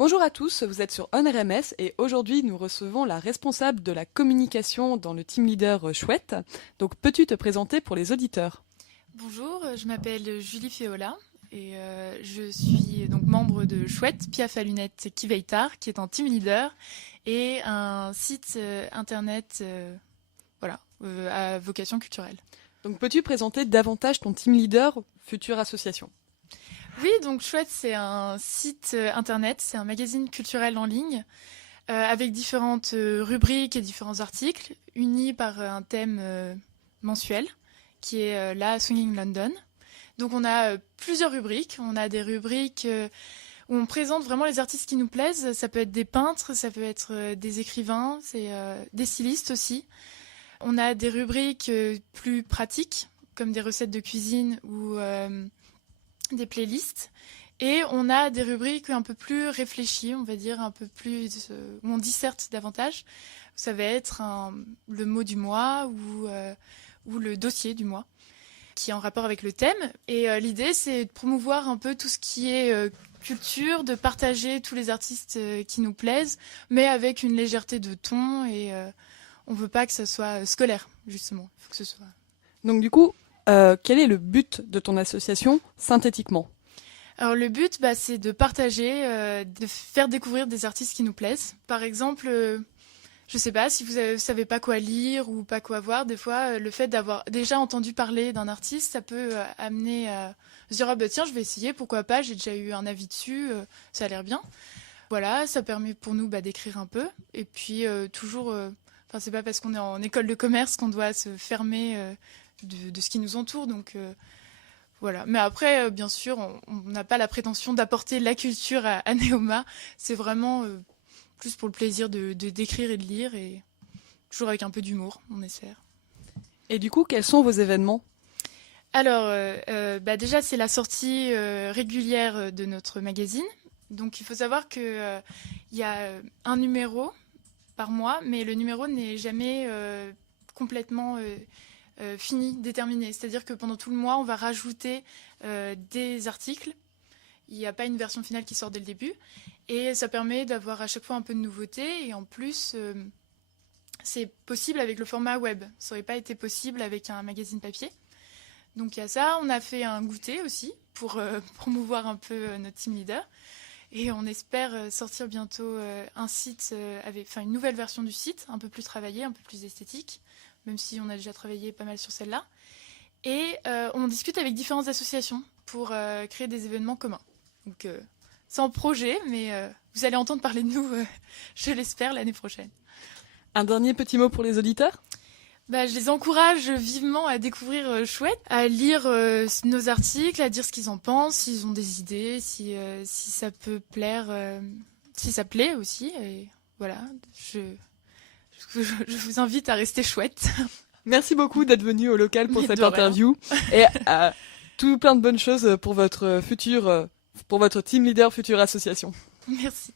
Bonjour à tous, vous êtes sur OnRMS et aujourd'hui nous recevons la responsable de la communication dans le team leader Chouette. Donc peux-tu te présenter pour les auditeurs? Bonjour, je m'appelle Julie Féola et je suis donc membre de Chouette, Piaf à lunettes Kiveitar, qui est un team leader et un site internet à vocation culturelle. Donc peux-tu présenter davantage ton team leader, future association? Oui, donc Chouette, c'est un site internet, c'est un magazine culturel en ligne avec différentes rubriques et différents articles unis par un thème mensuel qui est la Swinging London. Donc on a plusieurs rubriques. On a des rubriques où on présente vraiment les artistes qui nous plaisent. Ça peut être des peintres, ça peut être des écrivains, des stylistes aussi. On a des rubriques plus pratiques, comme des recettes de cuisine ou des playlists. Et on a des rubriques un peu plus réfléchies, on va dire, un peu plus où on disserte davantage. Ça va être le mot du mois ou le dossier du mois, qui est en rapport avec le thème. Et l'idée, c'est de promouvoir un peu tout ce qui est culture, de partager tous les artistes qui nous plaisent, mais avec une légèreté de ton. Et on veut pas que ça soit scolaire, justement. Il faut que ce soit... Donc du coup, quel est le but de ton association synthétiquement? Alors le but, c'est de partager, de faire découvrir des artistes qui nous plaisent. Par exemple, je sais pas, si vous savez pas quoi lire ou pas quoi voir, des fois, le fait d'avoir déjà entendu parler d'un artiste, ça peut amener à se dire, ah bah tiens, je vais essayer, pourquoi pas, j'ai déjà eu un avis dessus, ça a l'air bien. Voilà, ça permet pour nous d'écrire un peu. Et puis toujours, c'est pas parce qu'on est en école de commerce qu'on doit se fermer de ce qui nous entoure, donc... Voilà. Mais après, bien sûr, on n'a pas la prétention d'apporter la culture à Neoma. C'est vraiment plus pour le plaisir de d'écrire et de lire, et toujours avec un peu d'humour, on espère. Et du coup, quels sont vos événements? Alors, déjà, c'est la sortie régulière de notre magazine. Donc, il faut savoir que il y a un numéro par mois, mais le numéro n'est jamais complètement fini, déterminé. C'est-à-dire que pendant tout le mois, on va rajouter des articles. Il n'y a pas une version finale qui sort dès le début. Et ça permet d'avoir à chaque fois un peu de nouveauté. Et en plus, c'est possible avec le format web. Ça n'aurait pas été possible avec un magazine papier. Donc il y a ça. On a fait un goûter aussi pour promouvoir un peu notre team leader. Et on espère sortir bientôt un site, une nouvelle version du site, un peu plus travaillée, un peu plus esthétique, même si on a déjà travaillé pas mal sur celle-là. Et on discute avec différentes associations pour créer des événements communs. Donc c'est en projet, mais vous allez entendre parler de nous, je l'espère, l'année prochaine. Un dernier petit mot pour les auditeurs? Je les encourage vivement à découvrir Chouette, à lire nos articles, à dire ce qu'ils en pensent, s'ils ont des idées, si ça peut plaire, si ça plaît aussi. Et voilà, je vous invite à rester chouette. Merci beaucoup d'être venu au local pour Mais cette de rien. interview et tout plein de bonnes choses pour votre team leader, future association. Merci.